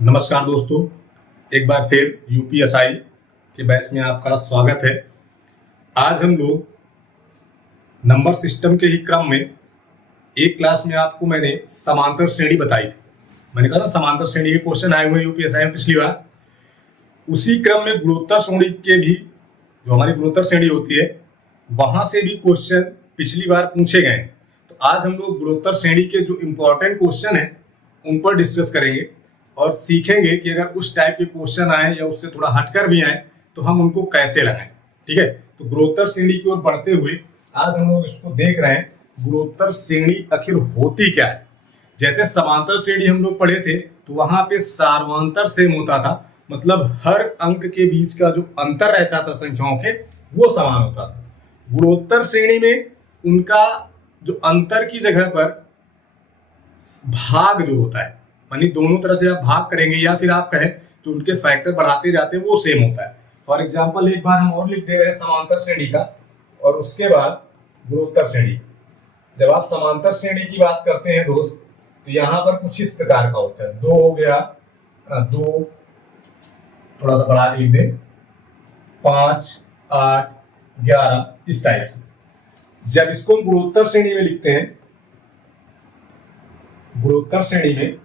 नमस्कार दोस्तों, एक बार फिर यूपीएसआई के बैच में आपका स्वागत है। आज हम लोग नंबर सिस्टम के ही क्रम में एक क्लास में आपको मैंने समांतर श्रेणी बताई थी। मैंने कहा था समांतर श्रेणी के क्वेश्चन आए हुए यूपीएसआई में पिछली बार। उसी क्रम में गुणोत्तर श्रेणी के भी, जो हमारी गुणोत्तर श्रेणी होती है, वहां से भी क्वेश्चन पिछली बार पूछे गए हैं। तो आज हम लोग गुणोत्तर श्रेणी के जो इम्पोर्टेंट क्वेश्चन है उन पर डिस्कस करेंगे और सीखेंगे कि अगर उस टाइप के क्वेश्चन आए या उससे थोड़ा हटकर भी आए तो हम उनको कैसे लगाएं। ठीक है, तो गुणोत्तर श्रेणी की ओर बढ़ते हुए आज हम लोग इसको देख रहे हैं, गुणोत्तर श्रेणी आखिर होती क्या है। जैसे समांतर श्रेणी हम लोग पढ़े थे तो वहां पे सार्वंतर सेम होता था, मतलब हर अंक के बीच का जो अंतर रहता था संख्याओं के वो समान होता था। गुणोत्तर श्रेणी में उनका जो अंतर की जगह पर भाग जो होता है, यानी दोनों तरह से आप भाग करेंगे या फिर आप कहें जो उनके फैक्टर बढ़ाते जाते हैं वो सेम होता है। फॉर एग्जांपल एक बार हम और लिख दे रहे हैं समांतर श्रेणी का और उसके बाद गुणोत्तर श्रेणी। जब आप समांतर श्रेणी की बात करते हैं दोस्त, तो यहां पर कुछ इस प्रकार का होता है। 2 हो गया, 2 थोड़ा सा बढ़ा के लिख दे, 5, 8, 11 इस टाइप से। जब इसको हम गुणोत्तर श्रेणी में लिखते हैं, गुणोत्तर श्रेणी में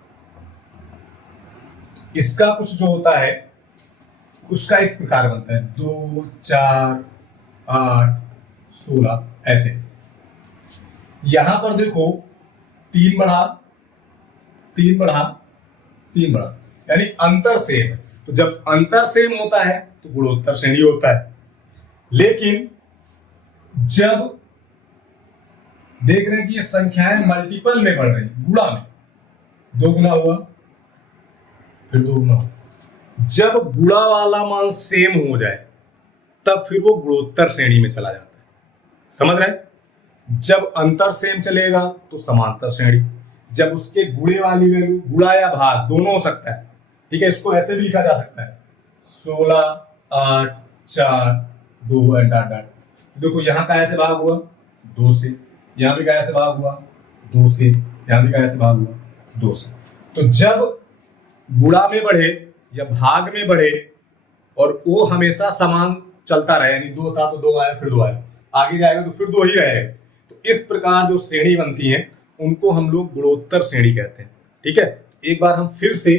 इसका कुछ जो होता है उसका इस प्रकार बनता है 2, 4, 8, 16 ऐसे। यहां पर देखो 3 बढ़ा 3 बढ़ा 3 बढ़ा, यानी अंतर सेम है। तो जब अंतर सेम होता है तो गुणोत्तर श्रेणी होता है। लेकिन जब देख रहे हैं कि ये संख्याएं मल्टीपल में बढ़ रही, गुणा में, 2 गुना हुआ फिर 2 गुना हुआ, जब गुणा वाला मान सेम हो जाए तब फिर वो गुणोत्तर श्रेणी में चला जाता है। समझ रहे हैं? जब अंतर सेम चलेगा तो समांतर श्रेणी, जब उसके गुणे वाली वैल्यू, गुणा या भाग दोनों हो सकता है। ठीक है, इसको ऐसे भी लिखा जा सकता है 16, 8, 4, 2 एंड डॉट डॉट। देखो यहां का ऐसे भाग हुआ 2 से, यहां भी का ऐसे भाग हुआ 2 से, यहां भी का ऐसे भाग हुआ 2 से। तो जब गुणा में बढ़े या भाग में बढ़े और वो हमेशा समान चलता रहे, यानी 2 था तो 2 आया फिर 2 आया, आगे जाएगा तो फिर 2 ही रहेगा, तो इस प्रकार जो श्रेणी बनती है उनको हम लोग गुणोत्तर श्रेणी कहते हैं। ठीक है, एक बार हम फिर से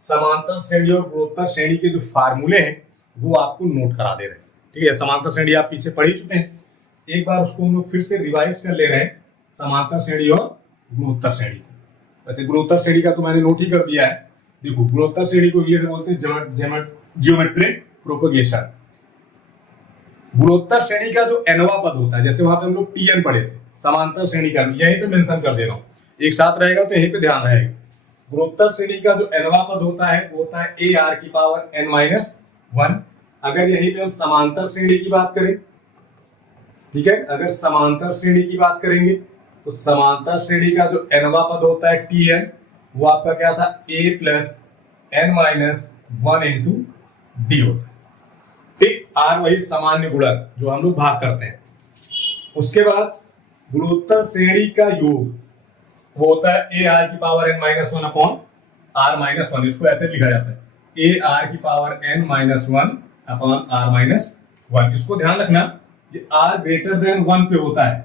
समांतर श्रेणी और गुणोत्तर श्रेणी के जो फार्मूले हैं वो आपको नोट करा दे रहे हैं। ठीक है, समांतर श्रेणी आप पीछे पढ़ ही चुके हैं, एक बार उसको हम लोग फिर से रिवाइज कर ले रहे हैं, समांतर श्रेणी और गुणोत्तर श्रेणी। वैसे गुणोत्तर श्रेणी का तो मैंने नोट ही कर दिया है। देखो गुणोत्तर श्रेणी को इंग्लिश में बोलते हैं जियोमेट्रिक प्रोपगेशन। गुणोत्तर श्रेणी का जो nवां पद होता है, जैसे वहां पे हम लोग tn पढ़े थे, समांतर श्रेणी का यहीं पे मेंशन कर दे रहा हूं, एक साथ रहेगा तो यहीं पे ध्यान रहेगा। गुणोत्तर श्रेणी का जो nवां पद होता है वो होता है ar की पावर n-1। अगर यहीं पे हम समांतर श्रेणी की बात करें, ठीक है, अगर समांतर श्रेणी की बात करेंगे तो समांतर श्रेणी का जो nवां पद होता है tn, वो आपका क्या था, a plus n-1 into D होता है। ठीक, r वही सामान्य गुणक जो हम लोग भाग करते हैं। उसके बाद गुणोत्तर श्रेणी का योग वो होता है a r की पावर n-1 अपॉन r-1। इसको ऐसे लिखा जाता है a r की पावर n-1 अपॉन r-1। इसको ध्यान रखना, ये r ग्रेटर देन 1 पे होता है।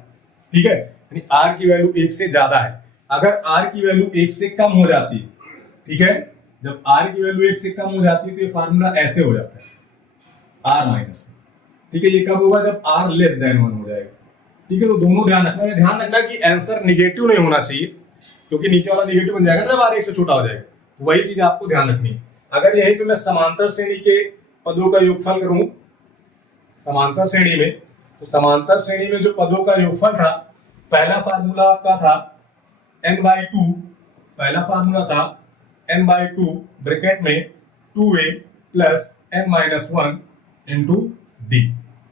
ठीक है, यानी r की वैल्यू 1 से ज्यादा है। अगर r की वैल्यू 1 से कम हो जाती है, ठीक है, जब r की वैल्यू 1 से कम हो जाती है तो ये फार्मूला ऐसे हो जाता है r-1। ठीक है, ये कब होगा, जब r लेस देन 1 हो जाएगा। ठीक है, तो दोनों ध्यान रखना, ये ध्यान रखना कि आंसर निगेटिव नहीं होना चाहिए, क्योंकि नीचे वाला निगेटिव बन जाएगा ना जब r 1 से छोटा हो जाएगा। तो वही चीज आपको ध्यान रखनी है। अगर यही पे मैं समांतर श्रेणी के पदों का योगफल करूं समांतर श्रेणी में, तो समांतर श्रेणी में जो पदों का योगफल था, पहला फार्मूला आपका था n/2, पहला फार्मूला था n/2 ब्रैकेट में 2a plus n-1 into D.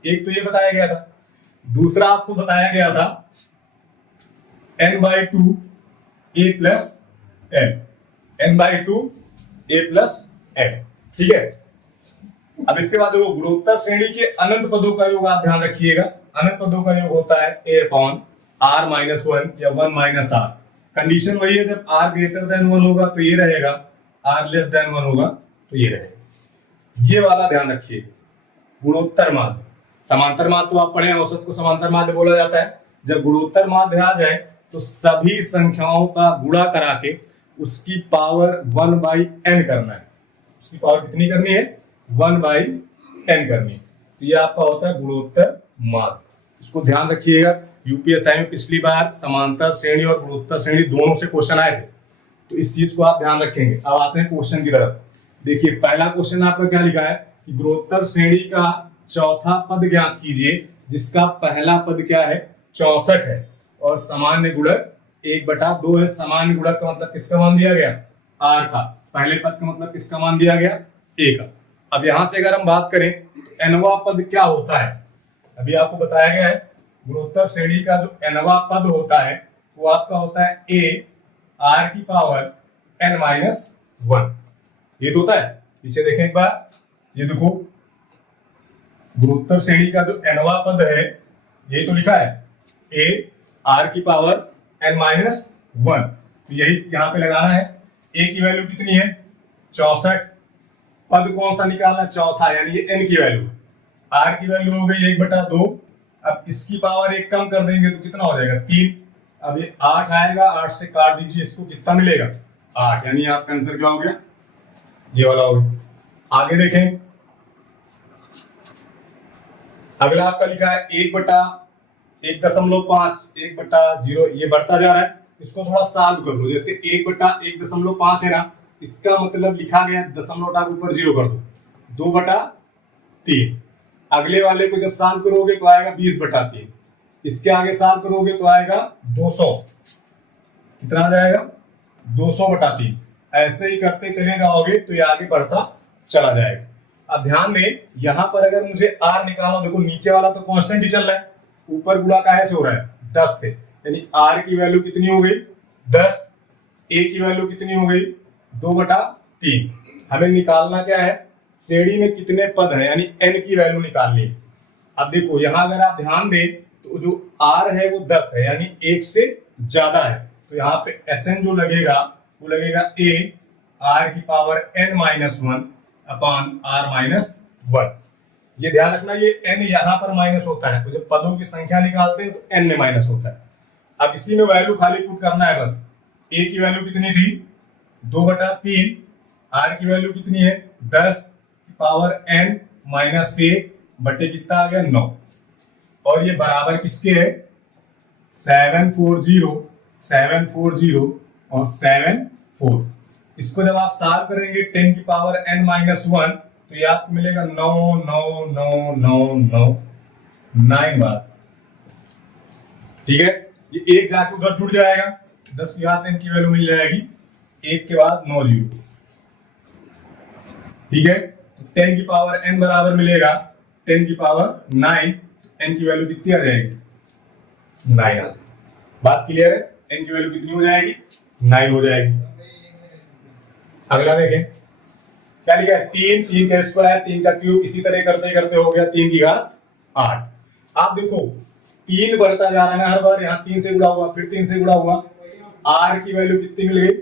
एक तो ये बताया गया था, दूसरा आपको बताया गया था n/2 a plus n, n/2 a plus n। ठीक है, अब इसके बाद देखो गुणोत्तर श्रेणी के अनंत पदों का योग आप ध्यान रखिएगा। अनंत पदों का योग होता है a अपॉन r-1 या 1 - r। कंडीशन वही है, जब r ग्रेटर देन 1 होगा तो ये रहेगा आर लेस देन 1 होगा तो ये रहेगा। ये वाला ध्यान रखिए, गुणोत्तर माध्य। समांतर माध्य तो आप पढ़े हैं, औसत को समांतर माध्य बोला जाता है। जब गुणोत्तर माध्य आ जाए तो सभी संख्याओं का गुणा करा के उसकी पावर 1/n करना है। उसकी पावर कितनी करनी है? 1/n करनी है। तो ये आपका होता है गुणोत्तर माध्य। इसको ध्यान रखिएगा। यूपीएसआई में पिछली बार समांतर श्रेणी और गुणोत्तर श्रेणी दोनों से क्वेश्चन आए थे, तो इस चीज को आप ध्यान रखेंगे। अब आते हैं क्वेश्चन की तरफ। देखिए पहला क्वेश्चन आपका क्या लिखा है कि गुणोत्तर श्रेणी का चौथा पद ज्ञात कीजिए जिसका पहला पद क्या है? 64 है और सामान्य गुणक 1/2 है। सामान्य गुणक का मतलब किसका मान दिया गया? आर का। पहले पद का मतलब किसका मान दिया गया? ए का। अब यहां से अगर हम बात करें तो एनवा पद क्या होता है? अभी आपको बताया गया है गुणोत्तर श्रेणी का जो एनवा पद होता है वो आपका होता है ए आर की पावर n-1। ये तो होता है। पीछे देखें एक बार, ये देखो गुणोत्तर श्रेणी का जो एनवा पद है यही तो लिखा है ए आर की पावर n-1। तो यही यहां पे लगाना है। ए की वैल्यू कितनी है? 64। पद कौन सा निकालना? चौथा, यानी ये n की वैल्यू। आर की वैल्यू हो गई 1/2। अब इसकी पावर 1 कम कर देंगे तो कितना हो जाएगा? 3। अब ये 8 आएगा, 8 से काट दीजिए इसको, कितना मिलेगा? 8। यानी आपका आंसर क्या हो गया? ये वाला हो गया। आगे देखें, अगला आपका लिखा है 1/1.5, 1/0। ये बढ़ता जा रहा है, इसको थोड़ा सॉल्व कर दो। जैसे 1/1.5 है ना, इसका मतलब लिखा गया दशमलव के ऊपर 0 कर दो, 2/3। अगले वाले को जब सॉल्व करोगे तो आएगा 20/3। इसके आगे सॉल्व करोगे तो आएगा 200। कितना आ जाएगा? 200/3। ऐसे ही करते चले जाओगे तो ये आगे बढ़ता चला जाएगा। अब ध्यान दें, यहां पर अगर मुझे आर निकालना, देखो नीचे वाला तो कांस्टेंट ही चल रहा है, ऊपर गुणा काहे से हो रहा है? 10 से। यानी आर की वैल्यू कितनी हो गई? 10। ए की वैल्यू कितनी हो गई? 2/3। हमें निकालना क्या है? श्रेणी में कितने पद हैं, यानी n की वैल्यू निकालनी है। अब देखो यहां अगर आप ध्यान दें तो जो r है वो 10 है, यानी 1 से ज्यादा है। तो यहाँ पे Sn जो लगेगा वो लगेगा a r की पावर n-1 अपॉन r-1। ये ध्यान रखना, ये n यहाँ पर माइनस होता है, तो जब पदों की संख्या निकालते हैं तो n में माइनस होता है। अब इसी में वैल्यू खाली पुट करना है बस। a की वैल्यू कितनी थी? 2/3। r की वैल्यू कितनी है? 10 पावर n-1 बटे कितना आ गया? 9। और ये बराबर किसके है? 740 और 74। इसको जब आप सॉल्व करेंगे 10 की पावर n-1 तो ये आपको मिलेगा 9 9 9 9 9 9 बार। ठीक है, ये एक जाके उधर जुड़ जाएगा, 10 की घात n की वैल्यू मिल जाएगी, 1 के बाद 9 0। ठीक है, 10 की पावर n बराबर मिलेगा 10 की पावर 9। तो n की वैल्यू कितनी आ जाएगी? 9 आ जाएगी। बात क्लियर है? n की वैल्यू कितनी हो जाएगी? 9 हो जाएगी। अगला देखें क्या लिखा है? 3 का स्क्वायर, 3 का क्यूब, इसी तरह करते करते हो गया 3 की घात 8। आप देखो 3 बढ़ता जा रहा है ना हर बार, यहाँ 3 से गुणा हुआ, फिर 3 से गुणा हुआ, r की वैल्यू कितनी मिल गई?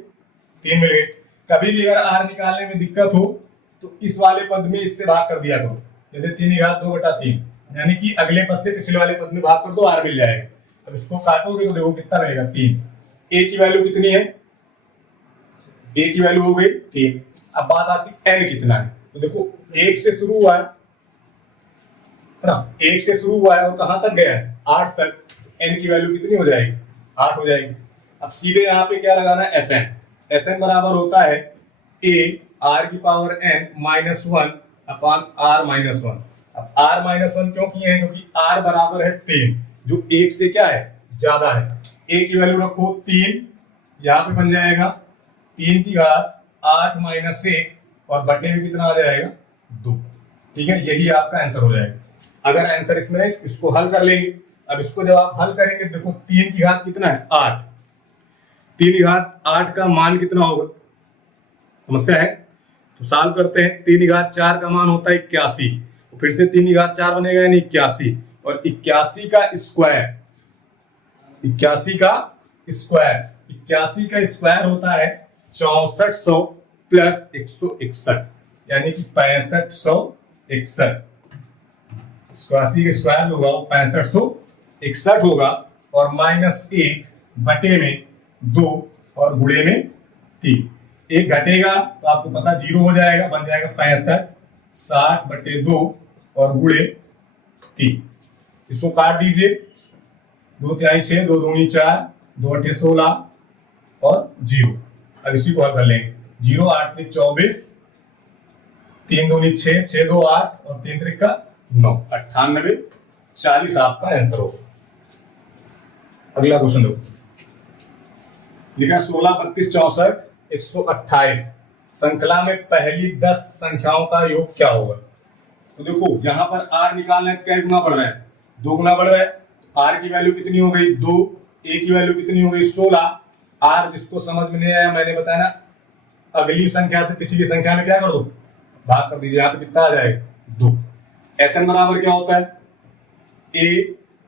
3 मिल गई। कभी भी अगर r निकालने में दिक्कत हो तो इस वाले पद में इससे भाग कर दिया करो। जैसे 3 की घात 2/3, यानी कि अगले पद से पिछले वाले पद में भाग कर दो, r मिल जाएगा। अब इसको काटोगे तो देखो कितना रहेगा? 3। a की वैल्यू कितनी है? a की वैल्यू हो गई 3। अब बात आती n कितना है, तो देखो 1 से शुरू हुआ है ना, 1 से शुरू हुआ है और कहां तक गया है? 8 तक। तो n की वैल्यू कितनी हो जाएगी? 8 हो जाएगी। अब सीधे यहाँ पे क्या लगाना है? Sn बराबर होता है a r की पावर n-1 अपॉन r-1। अब r-1 क्यों किए हैं? क्योंकि r बराबर है 3, जो 1 से क्या है? ज्यादा है। a की वैल्यू रखो 3, यहाँ पे बन जाएगा 3 की घात 8 - 1 और बटे में कितना आ जाएगा? 2। ठीक है, यही आपका आंसर हो जाएगा। अगर आंसर इसमें है इसको हल कर लेंगे। अब इसको जब आप हल करेंगे देखो 3 की घात कितना है? 8। 3 की घात 8 का मान कितना होगा? समस्या है तो सॉल्व करते हैं। 3 की घात 4 का मान होता है 81, तो फिर से 3 की घात 4 बनेगा यानी 81, और 81 का स्क्वायर, 81 का स्क्वायर होता है 6400 प्लस 161 यानी कि 6561। 81 का स्क्वायर जो होगा वो 6561 होगा और -1 बटे में 2 और गुणे में 3। एक घटेगा तो आपको पता 0 हो जाएगा, बन जाएगा 65 60 बटे 2 और गुणे 3। इसको काट दीजिए, 2 तिहाई 6, 2 दूनी 4, 2 अठे 16 और 0। अब इसी को हल कर लेंगे। 0 8 3 24, 3 दूनी 6, 6 2 8 और 3 3 का 9, 98 40 आपका आंसर होगा। अगला क्वेश्चन देखो, लिखा 16 32 64 128 श्रृंखला में पहली 10 संख्याओं का योग क्या होगा। तो देखो यहां पर r निकालना है तो क्या गुना बढ़ रहा है, 2 गुना बढ़ रहा है। r की वैल्यू कितनी हो गई 2, a की वैल्यू कितनी हो गई 16। r जिसको समझ में नहीं आया मैंने बताया ना, अगली संख्या से पिछली संख्या में क्या कर दो, भाग कर दीजिए। यहाँ पे कितना आ जाएगा 2। Sn बराबर क्या होता है, a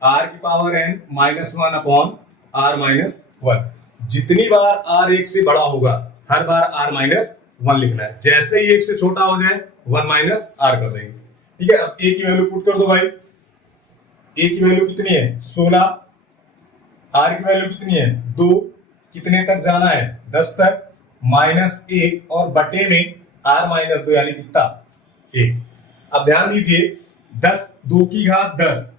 r की पावर n -1 अपॉन r -1। जितनी बार r 1 से बड़ा होगा हर बार r -1 लिखना है। जैसे ही 1 से छोटा हो जाए 1 - r कर देंगे। ठीक है, अब a की वैल्यू पुट कर दो भाई। a की वैल्यू कितनी है 16, r की वैल्यू कितनी है 2, कितने तक जाना है 10 तक, -1 और बटे में r -2 यानी कितना 1। अब ध्यान दीजिए 10 2 की घात 10,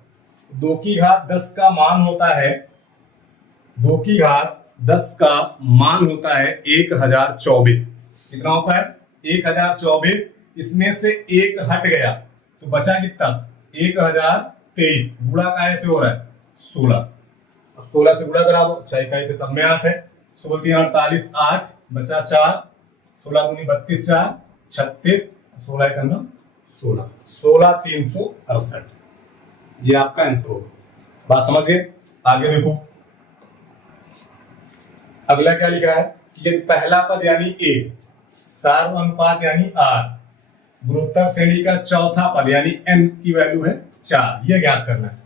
2 की घात 10 का मान होता है, 2 की घात 10 का मान होता है 1024। कितना होता है 1024। इसमें से 1 हट गया तो बचा कितना 1023। गुणा काहे से हो रहा है 16 से। 16 से गुणा करा दो, 6 इकाई पे सब में 8 है, 16 3 48 8 बचा 4, 16 दूनी 32 4 36, 16 1 16, 16 368। ये आपका आंसर होगा। बात समझ गए। आगे देखो अगला क्या लिखा है कि यदि पहला पद यानी a, सार्वनुपात यानी r, गुणोत्तर श्रेणी का चौथा पद यानी n की वैल्यू है 4, ये ज्ञात करना है।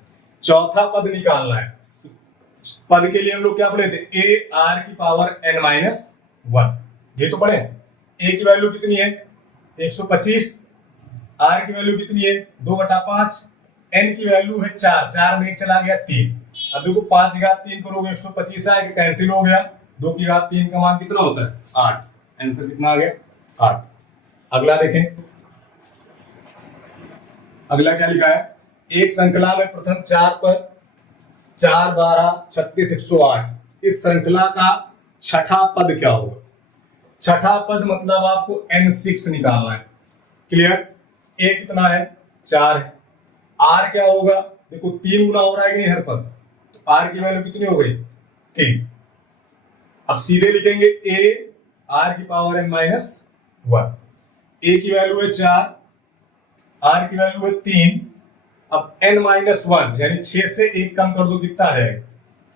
चौथा पद निकालना है। पद के लिए हम लोग क्या पढ़े थे, a r की पावर n -1, ये तो पढ़े। a की वैल्यू कितनी है 125, r की वैल्यू कितनी है 2/5, n की वैल्यू है 4, 4 में 1 चला गया 3। अब देखो 5 की घात 3 करोगे 125 आएगा, कैंसिल हो गया। 2 की घात 3 का मान कितना होता है 8, आंसर कितना आ गया 8। अगला देखें, अगला क्या लिखा है, एक श्रृंखला में प्रथम 4 पद 4 12 36 108, इस श्रृंखला का छठा पद क्या होगा। छठा पद मतलब आपको n6 निकालना है। क्लियर। a कितना है 4 है, r क्या होगा देखो 3 गुना हो रहा है कि नहीं हर पद, तो r की वैल्यू कितनी हो गई 3। अब सीधे लिखेंगे a r की पावर n -1, a की वैल्यू है 4, r की वैल्यू है 3। अब n -1 यानी 6 से 1 कम कर दो, कितना आ जाएगा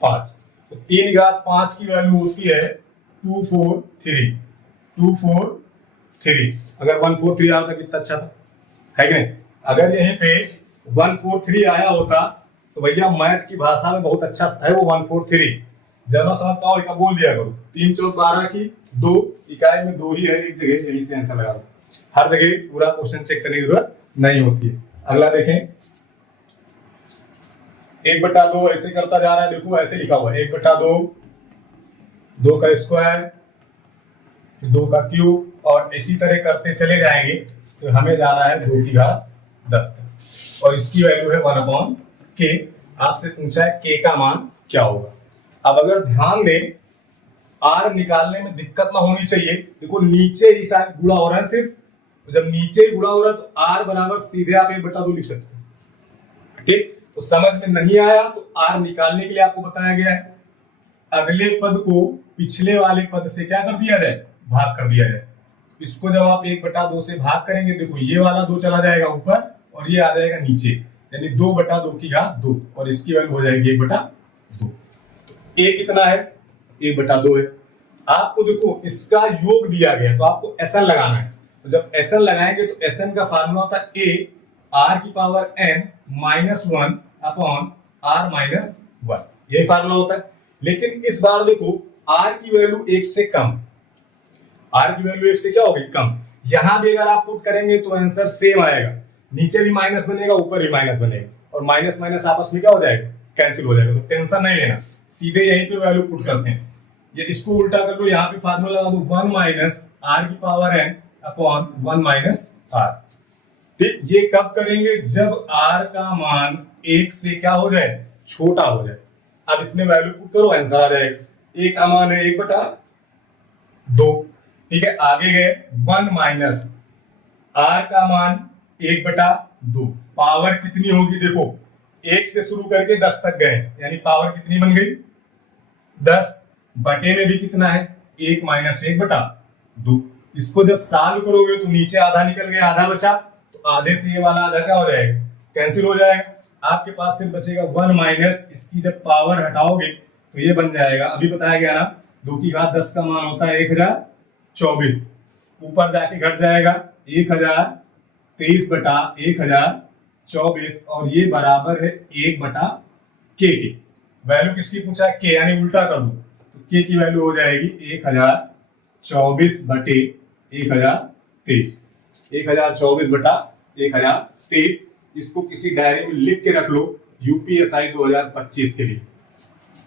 5। तो 3 घात 5 की वैल्यू होती है 243, 243। अगर 143 आता कितना अच्छा था, है कि नहीं। अगर यहीं पे 143 आया होता तो भैया मैथ की भाषा में बहुत अच्छा है वो 143। जब ना समझ पाओ एक बोल दिया करो, 3 4 12 की 2 इकाई में 2 ही है एक जगह, यही से आंसर लगा दो। हर जगह पूरा क्वेश्चन चेक करने की जरूरत नहीं होती है। अगला देखें, 1/2 ऐसे करता जा रहा है, देखो ऐसे लिखा हुआ है 1/2, 2 का स्क्वायर, 2 का क्यूब और इसी तरह करते चले जाएंगे तो हमें जाना है 2 की घात 10 तक और इसकी वैल्यू है 1/k। आपसे पूछा है k का मान क्या होगा। अब अगर ध्यान दें r निकालने में दिक्कत ना होनी चाहिए। देखो नीचे ही गुणा हो रहा है, सिर्फ जब नीचे ही गुणा हो रहा है तो r बराबर सीधे आप 1/2 लिख सकते हैं। ठीक, तो समझ में नहीं आया तो r निकालने के लिए आपको बताया गया है अगले पद को पिछले वाले पद से क्या कर दिया जाए, भाग कर दिया जाए। इसको जब आप 1/2 से भाग करेंगे, देखो ये वाला 2 चला जाएगा ऊपर और ये आ जाएगा नीचे, यानी 2/2 की घात 2 और इसकी वैल्यू हो जाएगी 1/2। तो a कितना है 1/2 है। आपको देखो इसका योग दिया गया तो आपको SN लगाना है। तो जब SN लगाएंगे तो SN का फार्मूला होता है a r की पावर n -1 अपॉन r -1, यही फार्मूला होता है। लेकिन इस बार देखो r की वैल्यू 1 से कम, आर की वैल्यू 1 से क्या होगी, कम। यहां भी अगर आप पुट करेंगे तो आंसर सेम आएगा, नीचे भी माइनस बनेगा ऊपर भी माइनस बनेगा, और माइनस माइनस आपस में क्या हो जाएगा, कैंसिल हो जाएगा। तो टेंशन नहीं लेना, सीधे यहीं पे वैल्यू पुट करते हैं। ये इसको उल्टा कर लो, यहाँ पे फार्मूला लगा दो 1 माइनस आर की power n upon 1 minus R. ठीक, ये कब करेंगे, जब r का मान 1 से क्या हो जाए, छोटा हो जाए। अब इसमें वैल्यू पुट करो, आंसर आ जाएगा। a का मान है 1/2। ठीक है, आगे गए 1 माइनस r का मान 1/2। पावर कितनी होगी, देखो 1 से शुरू करके 10 तक गए, यानी पावर कितनी बन गई, 10। बटे में भी कितना है, 1 माइनस 1/2। इसको जब सॉल्व करोगे तो नीचे आधा निकल गया, आधा बचा, तो आधे से ये वाला आधा क्या हो जाएगा, कैंसिल हो जाएगा। आपके पास सिर्फ बचेगा 1 माइनस, इसकी जब पावर हटाओगे तो ये बन जाएगा, अभी बताया गया ना 2 की घात 10 का मान होता है 1024। ऊपर जाके घट जाएगा 1023/1024, और ये बराबर है 1/k के। वैल्यू किसकी पूछा है, के, यानी उल्टा कर दो तो के की वैल्यू हो जाएगी 1024/1023। 1024/1023। इसको किसी डायरी में लिख के रख लो, यूपीएसआई 2025 के लिए।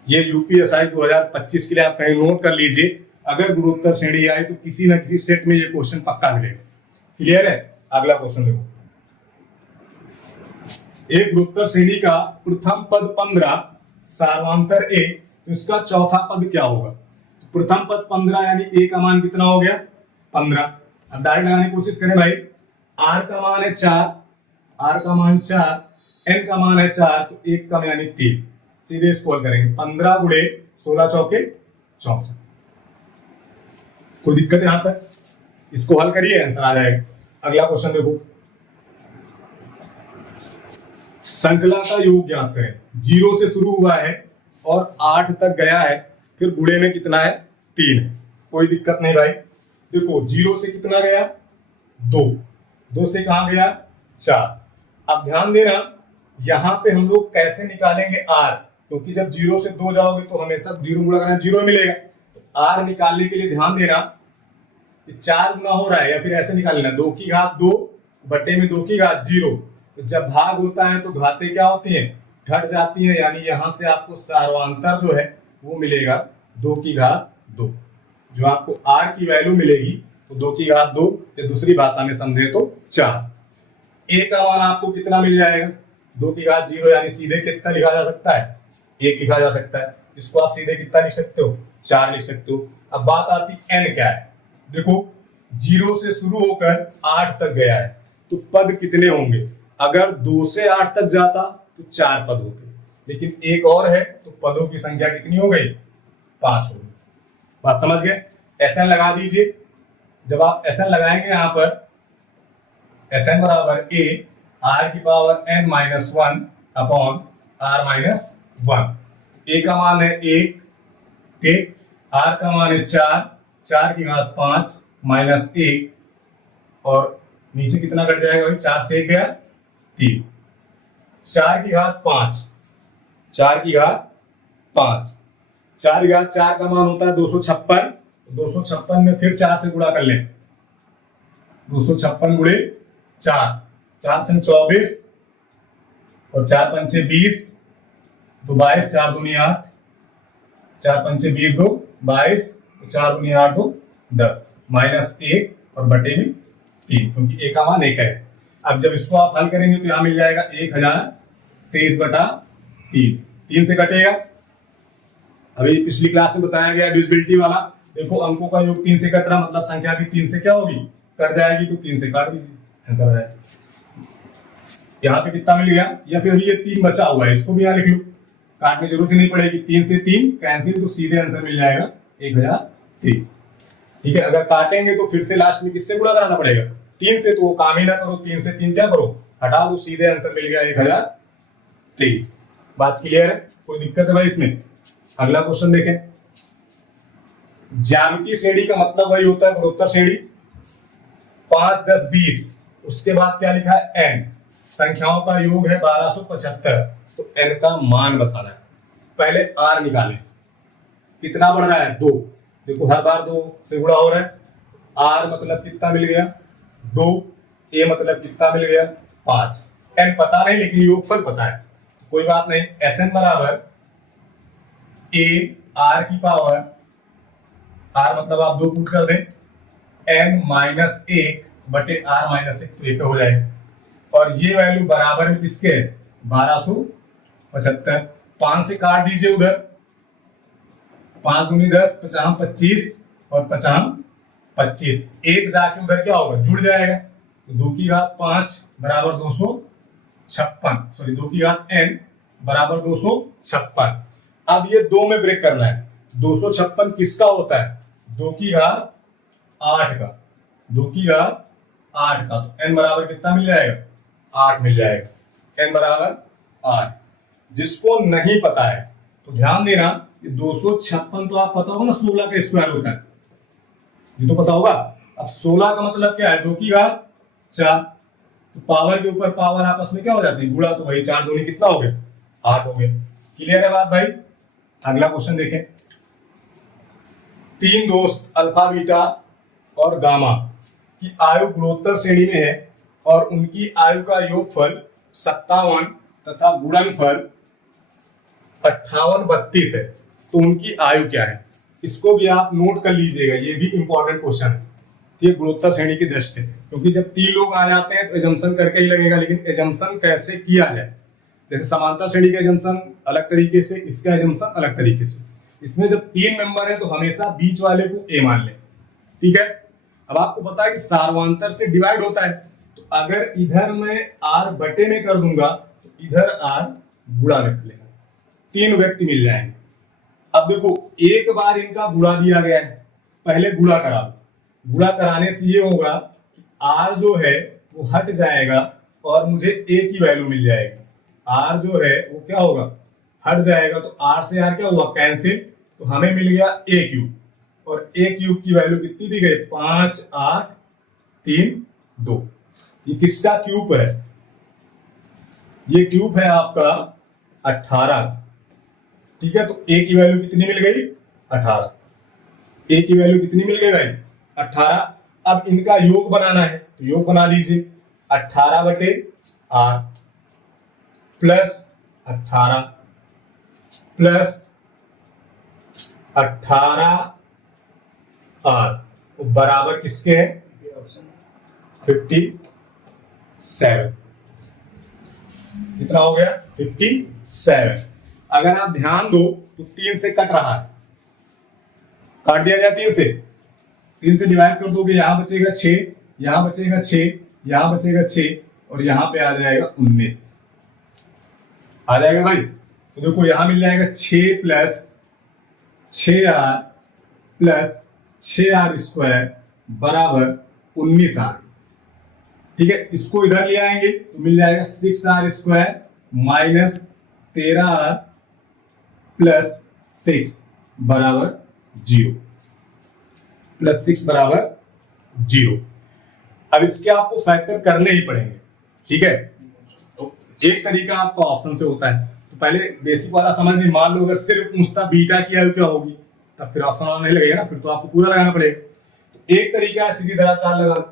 ये यूपीएसआई 2025 के लिए आप कहीं नोट कर लीजिए। अगर गुणोत्तर श्रेणी आए तो किसी ना किसी सेट में ये क्वेश्चन पक्का मिलेगा। क्लियर है, अगला क्वेश्चन देखो। एक गुणोत्तर श्रेणी का प्रथम पद 15, सार्वंतर ए, तो इसका चौथा पद क्या होगा। तो प्रथम पद 15 यानी ए का मान कितना हो गया, 15। अब डायरेक्ट लगाने की कोशिश करें भाई, आर का मान है 4, आर का मान 4, एन का मान है 4, तो 1 कम यानी 3। सीधे इसको हल करेंगे, 15 गुणे 16 चौके 64। कोई दिक्कत यहां पर, इसको हल करिए आंसर आ जाएगा। अगला क्वेश्चन देखो, संकला का योग ज्ञात करें। 0 से शुरू हुआ है और 8 तक गया है, फिर गुणे में कितना है, 3 है। कोई दिक्कत नहीं भाई, देखो 0 से कितना गया, 2, 2 से कहां गया, 4। अब ध्यान देना, यहां पे हम लोग कैसे निकालेंगे r, क्योंकि जब 0 से 2 जाओगे तो हमेशा 0 गुणा करना 0 मिलेगा। तो r निकालने के लिए ध्यान देना, 4 गुना हो रहा है, या फिर ऐसे निकाल लेना 2 की घात 2 बटे में 2 की घात 0। तो जब भाग होता है तो घातें क्या होती हैं, घट जाती है, यानी यहां से आपको सार्वंतर जो है वो मिलेगा 2 की घात 2। जो आपको r की वैल्यू मिलेगी वो 2 की घात 2, या दूसरी भाषा में समझे तो 4। a का मान आपको कितना मिल जाएगा, 2 की घात 0, यानी सीधे कितना लिखा जा सकता है, 1 लिखा जा सकता है। इसको आप सीधे कितना लिख सकते हो, 4 लिख सकते हो। अब बात आती n क्या है, देखो 0 से शुरू होकर 8 तक गया है, तो पद कितने होंगे। अगर 2 से 8 तक जाता तो 4 पद होते, लेकिन एक और है तो पदों की संख्या कितनी हो गई, 5 हो गई। बात समझ गए, SN लगा दीजिए। जब आप SN लगाएंगे यहां पर, SN बराबर a r की power n minus 1 upon r minus 1। a का मान है 1, ठीक, r का मान है 4, 4 की घात 5 माइनस 1, और नीचे कितना कट जाएगा भाई, 4 से 1 गया 3, 4 की घात 5, 4 की घात 5, 4 की घात 4 का मान होता है 256। 256 में फिर 4 से गुणा कर लें, 256 गुणे 4, 4 छन 24 और 4 पंचे 20, 2 22, 4 दूनी 8, 4 पंचे 20, 2 22, 4 दूनी 8, 2 10, माइनस 1 और बटे में 3, क्योंकि a का मान 1 है। अब जब इसको आप हल करेंगे तो यहां मिल जाएगा 1023/3, 3 से कटेगा। अभी पिछली क्लास में बताया गया डिविजिबिलिटी वाला, देखो अंकों का योग 3 से कट रहा, मतलब संख्या भी 3 से क्या होगी, कट जाएगी, तो 3 से काट दीजिए, आंसर है। यहाँ पे कितना मिल गया, या फिर ये 3 बचा हुआ है, इसको भी यहाँ लिख लो, काटने की जरूरत ही नहीं पड़ेगी। 3 से 3 कैंसिल, तो सीधे आंसर मिल जाएगा 1023। ठीक है, अगर काटेंगे तो फिर से लास्ट में किससे गुणा कराना पड़ेगा, 3 से, तो वो काम ही ना करो, 3 से 3 क्या करो, हटा दो, सीधे आंसर मिल गया 1023। बात क्लियर है, कोई दिक्कत है भाई इसमें। अगला क्वेश्चन देखें, ज्यामितीय श्रेणी का मतलब वही होता है गुणोत्तर श्रेणी, 5 10 20, उसके बाद क्या लिखा है n, संख्याओं का योग है 1275, तो n का मान बताना है। पहले r निकालें, कितना बढ़ रहा है, 2, देखो हर बार 2 से गुणा हो रहा है, तो आर मतलब कितना मिल गया 2, ए मतलब कितना मिल गया 5, एन पता नहीं लेकिन योगफल पता है, कोई बात नहीं। एस एन बराबर ए आर की पावर, आर मतलब आप 2 पुट कर दें, एन माइनस 1 बटे आर माइनस 1, तो 1 हो जाएगा। और ये वैल्यू बराबर में किसके है 1275। 5 से काट दीजिए उधर, 5 दूनी 10, 50 25 और 50 25, एक जाके उधर क्या होगा जुड़ जाएगा, तो 2 की घात 5 बराबर 256, सॉरी 2 की घात n बराबर 256। अब ये 2 में ब्रेक करना है, 256 किसका होता है 2 की घात 8 का, 2 की घात 8 का, तो n बराबर कितना मिल जाएगा 8 मिल जाएगा, n बराबर 8। जिसको नहीं पता है तो ध्यान देना, ये 256 तो आप पता होगा ना 16 का स्क्वायर होता है, ये तो पता होगा। अब 16 का मतलब क्या है 2 की घात 4, तो पावर के ऊपर पावर आपस में क्या हो जाती है गुणा, तो वही 4 दूनी कितना हो गया 8 हो गया। क्लियर है बात भाई। अगला क्वेश्चन देखें। 3 दोस्त अल्फा बीटा और गामा की आयु गुणोत्तर श्रेणी में है और उनकी आयु का योगफल 57 तथा गुणनफल 58 32 है, तो उनकी आयु क्या है। इसको भी आप नोट कर लीजिएगा, ये भी इंपॉर्टेंट क्वेश्चन है, ये गुणोत्तर श्रेणी की दृष्टि से, क्योंकि जब 3 लोग आ जाते हैं तो एजम्पशन करके ही लगेगा, लेकिन एजम्पशन कैसे किया है, जैसे समांतर श्रेणी का एजम्पशन अलग तरीके से, इसका एजम्पशन अलग तरीके से। इसमें जब 3 मेंबर है तो हमेशा बीच वाले को ए मान लें, ठीक है। अब आपको पता है कि सार्वंतर से डिवाइड होता है, तो अगर इधर मैं आर बटे में कर दूंगा तो इधर आर गुणा में कर लेगा, 3 व्यक्ति मिल जाएंगे। अब देखो एक बार इनका गुणा दिया गया है, पहले गुणा करा दो, गुणा कराने से ये होगा कि आर जो है वो हट जाएगा और मुझे ए की वैल्यू मिल जाएगी। आर जो है वो क्या होगा हट जाएगा, तो आर से आर क्या हुआ कैंसिल, तो हमें मिल गया ए क्यूब, और ए क्यूब की वैल्यू कितनी दी गई 5 8 3 2। ये किसका क्यूब है, ये क्यूब है आपका 18, ठीक है। तो ए की वैल्यू कितनी मिल गई 18, ए की वैल्यू कितनी मिल गई भाई 18। अब इनका योग बनाना है तो योग बना दीजिए, 18 बटे आर प्लस 18 प्लस 18 आर बराबर किसके है 57। कितना हो गया 57। अगर आप ध्यान दो तो 3 से कट रहा है, काट दिया जाए 3 से, 3 से डिवाइड कर दोगे, यहां बचेगा 6, यहां बचेगा 6, यहां बचेगा 6 और यहां पे आ जाएगा 19, आ जाएगा भाई। तो देखो यहां मिल जाएगा 6 plus 6r plus 6r square बराबर 19r, ठीक है। इसको इधर ले आएंगे तो मिल जाएगा 6r square minus 13r plus 6 बराबर 0, प्लस 6 बराबर 0। अब इसके आपको फैक्टर करने ही पड़ेंगे, ठीक है। तो एक तरीका आपका ऑप्शन से होता है, तो पहले बेसिक वाला समझ में, मान लो अगर सिर्फ पूछता बीटा की आयु क्या होगी तब फिर ऑप्शन वाला नहीं लगेगा ना, फिर तो आपको पूरा लगाना पड़ेगा। तो एक तरीका है सीधीधराचार लगाओ,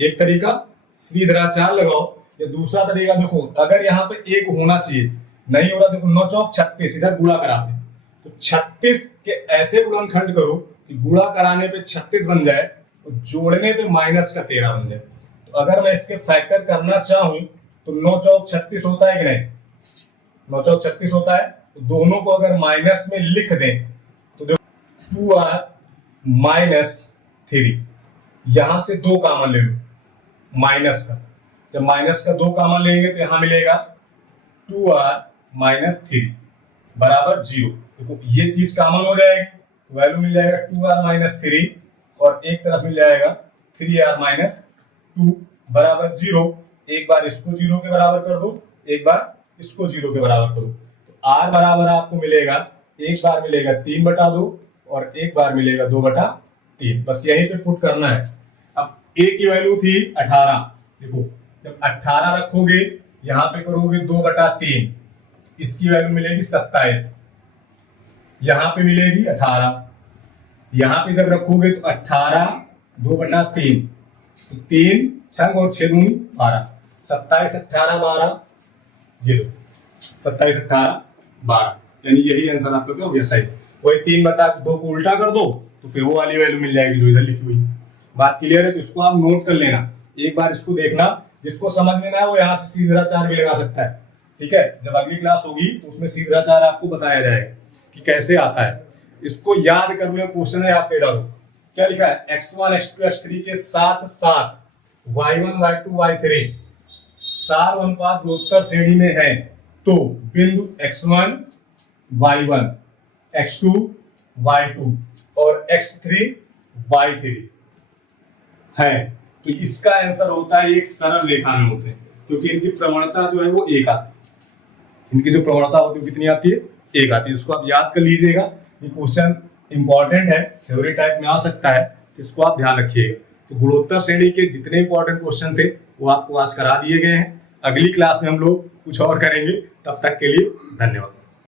एक तरीका सीधीधराचार लगाओ, या दूसरा तरीका देखो अगर यहाँ पे एक होना चाहिए, नहीं हो रहा, देखो 9 चौक 36, इधर गुणा कराते हैं तो 36 के ऐसे गुणनखंड करो कि गुणा कराने पे 36 बन जाए और जोड़ने पे माइनस का 13 बन जाए। तो अगर मैं इसके फैक्टर करना चाहूं तो 9 चौक 36 होता है कि नहीं, 9 चौक 36 होता है, तो दोनों को अगर माइनस में लिख दें तो देखो 2r माइनस 3, यहां से 2 कॉमन ले लो माइनस का, जब माइनस का 2 कॉमन लेंगे तो यहां मिलेगा 2r माइनस 3 बराबर 0। देखो ये चीज कॉमन हो जाएगी तो वैल्यू मिल जाएगा 2r माइनस 3 और एक तरफ मिल जाएगा 3r माइनस 2 बराबर 0। एक बार इसको 0 के बराबर कर दो, एक बार इसको 0 के बराबर करो, तो r बराबर आपको मिलेगा, एक बार मिलेगा 3 बटा 2 और एक बार मिलेगा 2 बटा 3, बस यहीं पे पुट करना है। अब a की वैल्यू थी 18, देखो जब 18 रखोगे यहां पे करोगे 2 बटा 3, इसकी वैल्यू मिलेगी 27, यहां पे मिलेगी 18, यहां पे जब रखोगे तो 18 2/3, 3 छंग और 6 दूनी 12, 27 18 12, ये लो 27 18 12, यानी यही आंसर आपका हो गया सही। वही 3/2 को उल्टा कर दो तो फिर वो वाली वैल्यू मिल जाएगी जो इधर लिखी हुई। बात क्लियर है? तो इसको आप नोट कर लेना, एक बार इसको देखना, जिसको समझ में ना है वो यहाँ से सीधा 4 भी लगा सकता है। ठीक है, जब अगली क्लास होगी तो उसमें सीधा 4 आपको बताया जाएगा कि कैसे आता है। इसको याद कर लो, क्वेश्चन है याद कर डालो। क्या लिखा है? x1 x2 x3 के साथ साथ y1 y2 y3 सार अनुपात गुणोत्तर श्रेणी में है तो बिंदु x1 y1 x2 y2 और x3 y3 है, तो इसका आंसर होता है एक सरल रेखा में होते हैं, क्योंकि इनकी प्रवणता जो है वो एक आती है। इनकी जो प्रवणता होती है कितनी आती है? एक आती है। इसको आप याद कर लीजिएगा, ये क्वेश्चन इंपॉर्टेंट है, थ्योरी टाइप में आ सकता है, तो इसको आप ध्यान रखिएगा। तो गुणोत्तर श्रेणी के जितने इंपॉर्टेंट क्वेश्चन थे वो आपको आज करा दिए गए हैं। अगली क्लास में हम लोग कुछ और करेंगे, तब तक के लिए धन्यवाद।